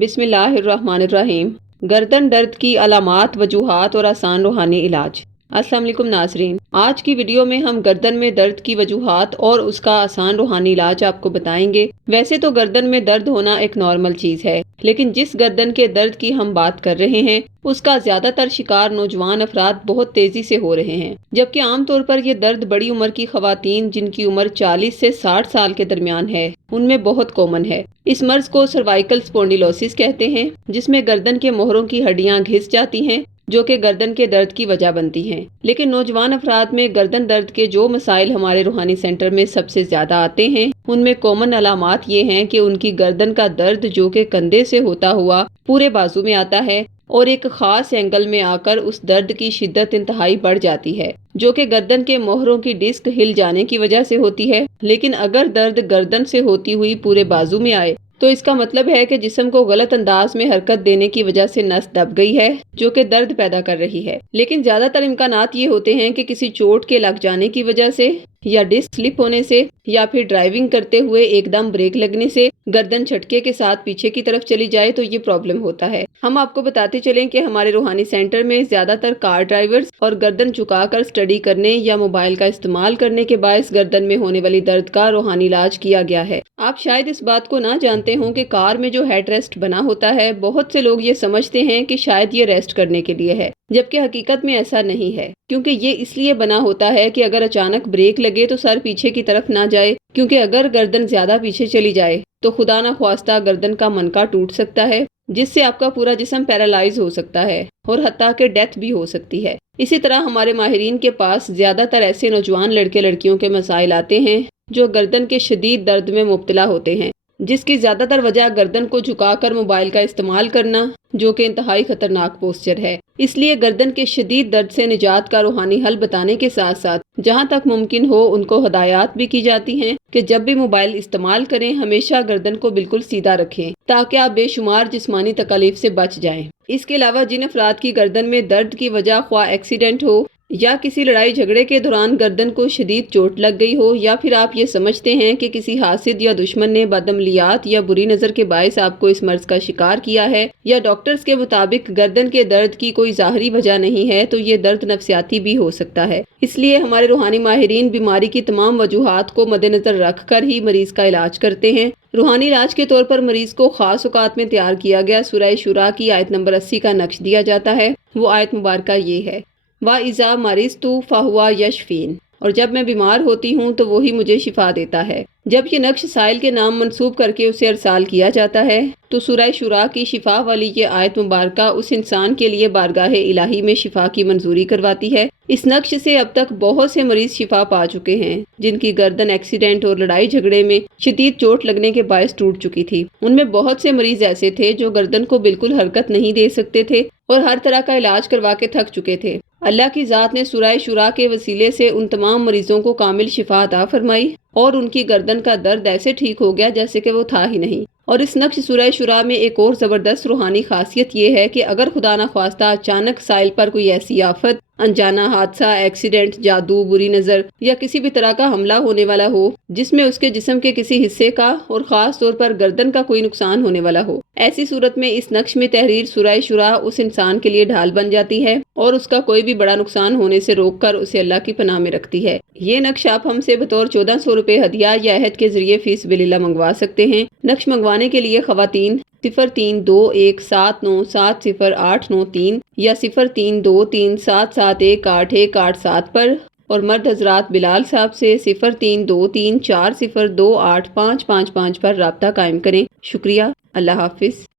بسم اللہ الرحمن الرحیم۔ گردن درد کی علامات، وجوہات اور آسان روحانی علاج۔ السلام علیکم ناظرین، آج کی ویڈیو میں ہم گردن میں درد کی وجوہات اور اس کا آسان روحانی علاج آپ کو بتائیں گے۔ ویسے تو گردن میں درد ہونا ایک نارمل چیز ہے، لیکن جس گردن کے درد کی ہم بات کر رہے ہیں اس کا زیادہ تر شکار نوجوان افراد بہت تیزی سے ہو رہے ہیں، جبکہ عام طور پر یہ درد بڑی عمر کی خواتین جن کی عمر 40 سے 60 سال کے درمیان ہے ان میں بہت کامن ہے۔ اس مرض کو سروائیکل اسپونڈیلوسس کہتے ہیں، جس میں گردن کے موہروں کی ہڈیاں گھس جاتی ہیں جو کہ گردن کے درد کی وجہ بنتی ہیں۔ لیکن نوجوان افراد میں گردن درد کے جو مسائل ہمارے روحانی سینٹر میں سب سے زیادہ آتے ہیں ان میں کامن علامات یہ ہیں کہ ان کی گردن کا درد جو کہ کندھے سے ہوتا ہوا پورے بازو میں آتا ہے اور ایک خاص اینگل میں آ کر اس درد کی شدت انتہائی بڑھ جاتی ہے، جو کہ گردن کے موہروں کی ڈسک ہل جانے کی وجہ سے ہوتی ہے۔ لیکن اگر درد گردن سے ہوتی ہوئی پورے بازو میں آئے تو اس کا مطلب ہے کہ جسم کو غلط انداز میں حرکت دینے کی وجہ سے نس دب گئی ہے جو کہ درد پیدا کر رہی ہے۔ لیکن زیادہ تر امکانات یہ ہوتے ہیں کہ کسی چوٹ کے لگ جانے کی وجہ سے یا ڈسک سلپ ہونے سے یا پھر ڈرائیونگ کرتے ہوئے ایک دم بریک لگنے سے گردن جھٹکے کے ساتھ پیچھے کی طرف چلی جائے تو یہ پرابلم ہوتا ہے۔ ہم آپ کو بتاتے چلیں کہ ہمارے روحانی سینٹر میں زیادہ تر کار ڈرائیورز اور گردن جھکا کر اسٹڈی کرنے یا موبائل کا استعمال کرنے کے باعث گردن میں ہونے والی درد کا روحانی علاج کیا گیا ہے۔ آپ شاید اس بات کو نہ جانتے ہوں کہ کار میں جو ہیڈ ریسٹ بنا ہوتا ہے بہت سے لوگ یہ سمجھتے ہیں کہ شاید یہ ریسٹ کرنے کے لیے ہے، جبکہ حقیقت میں ایسا نہیں ہے، کیونکہ یہ اس لیے بنا ہوتا ہے کہ اگر اچانک بریک لگے تو سر پیچھے کی طرف نہ جائے، کیونکہ اگر گردن زیادہ پیچھے چلی جائے تو خدا نخواستہ گردن کا منکا ٹوٹ سکتا ہے، جس سے آپ کا پورا جسم پیرالائز ہو سکتا ہے اور حتیٰ کہ ڈیتھ بھی ہو سکتی ہے۔ اسی طرح ہمارے ماہرین کے پاس زیادہ تر ایسے نوجوان لڑکے لڑکیوں کے مسائل آتے ہیں جو گردن کے شدید درد میں مبتلا ہوتے ہیں، جس کی زیادہ تر وجہ گردن کو جھکا کر موبائل کا استعمال کرنا جو کہ انتہائی خطرناک پوسچر ہے۔ اس لیے گردن کے شدید درد سے نجات کا روحانی حل بتانے کے ساتھ ساتھ جہاں تک ممکن ہو ان کو ہدایات بھی کی جاتی ہیں کہ جب بھی موبائل استعمال کریں ہمیشہ گردن کو بالکل سیدھا رکھیں تاکہ آپ بے شمار جسمانی تکالیف سے بچ جائیں۔ اس کے علاوہ جن افراد کی گردن میں درد کی وجہ خواہ ایکسیڈنٹ ہو یا کسی لڑائی جھگڑے کے دوران گردن کو شدید چوٹ لگ گئی ہو، یا پھر آپ یہ سمجھتے ہیں کہ کسی حاسد یا دشمن نے بدعملیات یا بری نظر کے باعث آپ کو اس مرض کا شکار کیا ہے، یا ڈاکٹرز کے مطابق گردن کے درد کی کوئی ظاہری وجہ نہیں ہے، تو یہ درد نفسیاتی بھی ہو سکتا ہے۔ اس لیے ہمارے روحانی ماہرین بیماری کی تمام وجوہات کو مد نظر رکھ کر ہی مریض کا علاج کرتے ہیں۔ روحانی علاج کے طور پر مریض کو خاص اوقات میں تیار کیا گیا سورہ شورا کی آیت نمبر 80 کا نقش دیا جاتا ہے۔ وہ آیت مبارکہ یہ ہے، وَإِذَا مَرِضْتُ فَهُوَ يَشْفِينِ، اور جب میں بیمار ہوتی ہوں تو وہی مجھے شفا دیتا ہے۔ جب یہ نقش سائل کے نام منسوب کر کے اسے ارسال کیا جاتا ہے تو سورہ شورا کی شفا والی یہ آیت مبارکہ اس انسان کے لیے بارگاہ الہی میں شفا کی منظوری کرواتی ہے۔ اس نقش سے اب تک بہت سے مریض شفا پا چکے ہیں جن کی گردن ایکسیڈنٹ اور لڑائی جھگڑے میں شدید چوٹ لگنے کے باعث ٹوٹ چکی تھی۔ ان میں بہت سے مریض ایسے تھے جو گردن کو بالکل حرکت نہیں دے سکتے تھے اور ہر طرح کا علاج کروا کے تھک چکے تھے۔ اللہ کی ذات نے سورہ شورا کے وسیلے سے ان تمام مریضوں کو کامل شفا عطا فرمائی اور ان کی گردن کا درد ایسے ٹھیک ہو گیا جیسے کہ وہ تھا ہی نہیں۔ اور اس نقش سورہ شورا میں ایک اور زبردست روحانی خاصیت یہ ہے کہ اگر خدا نخواستہ اچانک سائل پر کوئی ایسی آفت، انجانا حادثہ، ایکسیڈنٹ، جادو، بری نظر یا کسی بھی طرح کا حملہ ہونے والا ہو جس میں اس کے جسم کے کسی حصے کا اور خاص طور پر گردن کا کوئی نقصان ہونے والا ہو، ایسی صورت میں اس نقش میں تحریر سورہ شورا اس انسان کے لیے ڈھال بن جاتی ہے اور اس کا کوئی بھی بڑا نقصان ہونے سے روک کر اسے اللہ کی پناہ میں رکھتی ہے۔ یہ نقش آپ ہم سے بطور 1400 روپے ہدیہ یا عہد کے ذریعے فی سبیل اللہ منگوا سکتے ہیں۔ نقش منگوانے کے لیے خواتین 0321707089 یا 032377181887 پر، اور مرد حضرات بلال صاحب سے 0323402855 پر رابطہ قائم کریں۔ شکریہ، اللہ حافظ۔